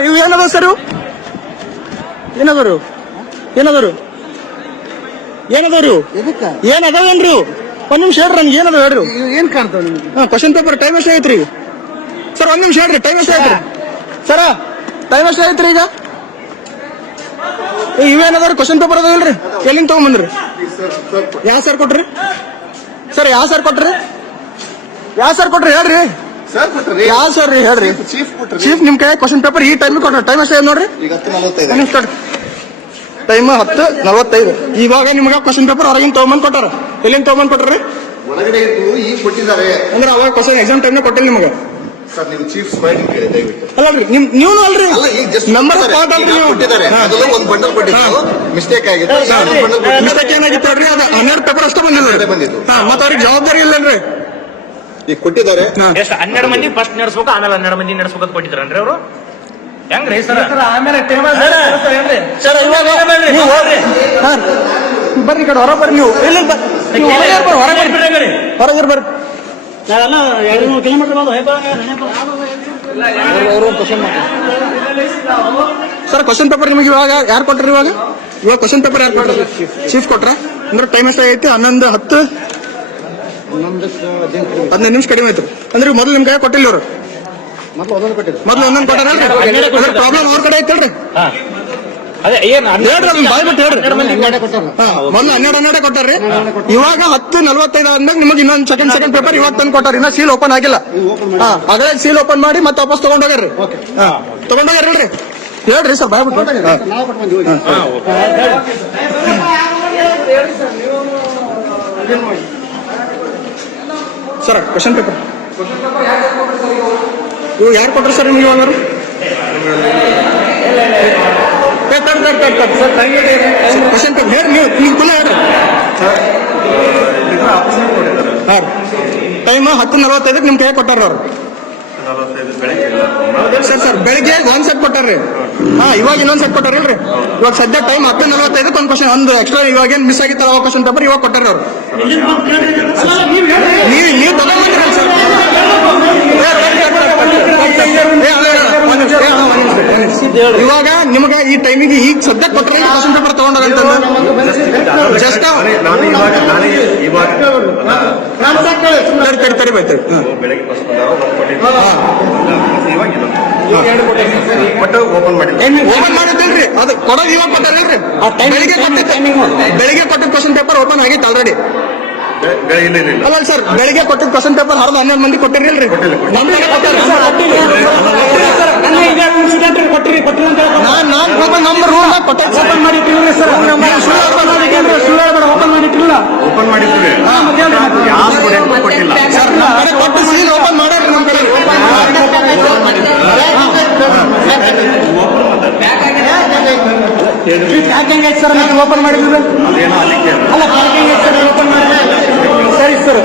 sir ಇವು ಏನದ sir ಇವು ಏನದರು ಏನದರು ಏನದವ್ರಿ ಏನದವೇನ್ರಿ ಒಂದ್ ನಿಮಿಷ ಹೇಳ್ರಿ ನನ್ಗೆ ಏನದ ಹೇಳ್ರಿ ಏನ್ ಕಾಣ್ತಾವ ನಿಮ್ಗೆ ಕ್ವಶನ್ ಪೇಪರ್ ಟೈಮ್ ಎಷ್ಟ ಐತ್ರಿ ಸರ್ ಒಂದ್ ನಿಮಿಷ ಹೇಳ್ರಿ ಟೈಮ್ ಎಷ್ಟ ಐತ್ರಿ ಸರ ಟೈಮ್ ಎಷ್ಟ ಐತ್ರಿ ಈಗ ಇವೇನದಾವ್ರಿ ಕ್ವಶನ್ ಪೇಪರ್ ಅದಾವಿಲ್ರಿ ಎಲ್ಲಿಂದ ತಗೊಂಬಂದ್ರಿ ಯಾವ ಸರ್ ಕೊಟ್ರಿ ಸರ್ ಯಾವ ಸರ್ ಕೊಟ್ರಿ ಯಾವ ಸರ್ ಕೊಟ್ರಿ ಹೇಳ್ರಿ ಯಾವ ಸರ್ ರೀ ಹೇಳ್ರಿ ಚೀಫ್ ನಿಮ್ ಕೈ ಕ್ವಶನ್ ಪೇಪರ್ ಈ ಟೈಮ್ ಕೊಟ್ರಿ ಟೈಮ್ ಎಷ್ಟ ನೋಡ್ರಿ ಟೈಮ್ 10:45 ಇವಾಗ ನಿಮ್ಗೆ ಕ್ವಶನ್ ಪೇಪರ್ ಹೊರಗಿನ ತಗೊಂಬಂದ್ ಕೊಟ್ಟಾರ ಎಲ್ಲಿಂದ ತಗೊಂಬಂದ್ ಕೊಟ್ರಿ ಒಳಗಡೆ ಇದ್ದು ಈಗ ಕೊಟ್ಟಿದ್ದಾರೆ ಅಂದ್ರೆ ಅವಾಗ ಕ್ವಶನ್ ಎಕ್ಸಾಮ್ ಟೈಮ್ ಕೊಟ್ಟಿಲ್ಲ ನಿಮಗೆ ಸರ್ ನೀವು ಚೀಫ್ ಸ್ಪೈಡ್ ದಯವಿಟ್ಟು ಅಲ್ರಿ ನೀವು ಅಲ್ರಿ ನಂಬರ್ ಕೊಟ್ಟಿದ್ದಾರೆ ಅದೆಲ್ಲ ಒಂದು ಬಂಡಲ್ ಕೊಟ್ಟಿದ್ದು ಮಿಸ್ಟೇಕ್ ಆಗಿದೆ ಮಿಸ್ಟೇಕ್ ಏನಾಗಿತ್ತು ಹೇಳ್ರಿ ಅದು 12 ಪೇಪರ್ ಅಷ್ಟೇ ಬಂದಿದ್ದು ಮತ್ತೆ ಅವ್ರಿಗೆ ಜವಾಬ್ದಾರಿ ಇಲ್ಲನ್ರಿ ಈಗ ಕೊಟ್ಟಿದ್ದಾರೆ ಎಷ್ಟು 12 ಮಂದಿ ಫಸ್ಟ್ ನಡೆಸ್ಬೇಕು ಆಮೇಲೆ 12 ಮಂದಿ ನಡೆಸ್ಬೇಕು ಕೊಟ್ಟಿದ್ರನ್ರಿ ಅವರು ಹೆಂಗ್ರಿ ಸರ್ ಆಮೇಲೆ ಸರ್ ಇವಾಗ ನೀವು ಹೋಗ್ರಿ ಬರ್ರಿ ಕಡೆ ಹೊರ ಬರ್ರಿ ನೀವು ಇಲ್ಲ ಹೊರಗೆ ಬರ್ರಿ ನಾವೆಲ್ಲ 200 ಕಿಲೋಮೀಟರ್ ಸರ್ ಕ್ವಶನ್ ಪೇಪರ್ ನಿಮಗೆ ಇವಾಗ ಯಾರು ಕೊಟ್ರಿ ಇವಾಗ ಕ್ವಶನ್ ಪೇಪರ್ ಯಾರು ಕೊಟ್ರಿ ಚೀಫ್ ಕೊಟ್ರ ಅಂದ್ರೆ ಟೈಮ್ ಎಷ್ಟ ಐತಿ 11:10 15 ನಿಮಿಷ ಕಡಿಮೆ ಆಯ್ತು ಅಂದ್ರೆ ಮೊದಲು ನಿಮ್ ಕೈ ಕೊಟ್ಟಿಲ್ಲ ಇವರು ಮೊದಲು ಒಂದೊಂದು ಕೊಟ್ಟಾರಲ್ರಿ ಪ್ರಾಬ್ಲಮ್ ಅವ್ರ ಕಡೆ ಐತಲ್ರಿ ಹೇಳ್ರಿ ಬಾಯ್ ಬಿಟ್ಟು ಹೇಳ್ರಿ ಮೊದಲು 12 ಕೊಟ್ಟಾರ್ರಿ ಇವಾಗ 10:45 ಅಂದಾಗ ನಿಮಗೆ ಇನ್ನೊಂದು ಸೆಕೆಂಡ್ ಪೇಪರ್ ಇವಾಗ ತಂದು ಕೊಟ್ಟಾರ ಇನ್ನ ಸೀಲ್ ಓಪನ್ ಆಗಿಲ್ಲ ಅದೇ ಸೀಲ್ ಓಪನ್ ಮಾಡಿ ಮತ್ತೆ ವಾಪಸ್ ತಗೊಂಡೋಗ್ರಿ ತಗೊಂಡೋಗ್ರಿ ಹೇಳ್ರಿ ಸರ್ ಬಾಯ್ ಬಿಟ್ಟು ಸರ್ ಕ್ವಶನ್ ಪೇಪರ್ ಇವು ಯಾರು ಕೊಟ್ರು ಸರ್ ನಿಮ್ಗೆ ಇವಾಗ ಕ್ವಶನ್ ಪೇಪರ್ ಹೇಳಿ ನೀವು ಕುಲ ಹೇಳ್ರಿ ಹಾಂ ಟೈಮ್ 10:45 ನಿಮ್ ಕೈ ಕೊಟ್ಟಾರ ಅವ್ರು ಸರ್ ಬೆಳಿಗ್ಗೆ ಒಂದ್ ಸೆಟ್ ಕೊಟ್ಟಾರ್ರಿ ಇವಾಗ ಇನ್ನೊಂದ್ ಸೆಟ್ ಕೊಟ್ಟಾರಲ್ರಿ ಇವಾಗ ಸದ್ಯ ಟೈಮ್ 10:45 ಒಂದು ಕ್ವಶನ್ ಒಂದು ಎಕ್ಸ್ಟ್ರಾ ಇವಾಗ ಏನ್ ಮಿಸ್ ಆಗಿತ್ತಲ್ಲ ಅವಾಗ ಕ್ವಶನ್ ಪೇಪರ್ ಇವಾಗ ಕೊಟ್ಟಾರ ಅವ್ರು ನೀವು ತಗೊಂಡ್ಬಂದಿರಲ್ಲ ಸರ್ ಇವಾಗ ನಿಮಗೆ ಈ ಟೈಮಿಗೆ ಈಗ ಸದ್ಯ ಕೊಟ್ಟರೆ ಕ್ವಶನ್ ಪೇಪರ್ ತಗೊಂಡಂತ ಜಸ್ಟ್ ಓಪನ್ ಮಾಡಿದ್ರಿ ಅದು ಕೊಡೋದು ಇವಾಗ ಕೊಟ್ಟಾರಲ್ರಿ ಬೆಳಿಗ್ಗೆ ಕೊಟ್ಟಿದ್ದ ಕ್ವಶನ್ ಪೇಪರ್ ಓಪನ್ ಆಗಿತ್ತು ಆಲ್ರೆಡಿ ಅಲ್ಲ ಸರ್ ಬೆಳಿಗ್ಗೆ ಕೊಟ್ಟಿದ್ದ ಕ್ವಶನ್ ಪೇಪರ್ 12 ಮಂದಿ ಕೊಟ್ಟಿರಲ್ರಿ ಓಪನ್ ಮಾಡಿದ್ವಿ ಕೊಟ್ಟು ಸೀಲ್ ಓಪನ್ ಮಾಡ್ರಿ ನಮ್ ಕಡೆ ಸರ್ ಓಪನ್ ಮಾಡಿದ್ರು ಅಲ್ಲ ಓಪನ್ ಮಾಡಿ ಸರಿ ಸರ್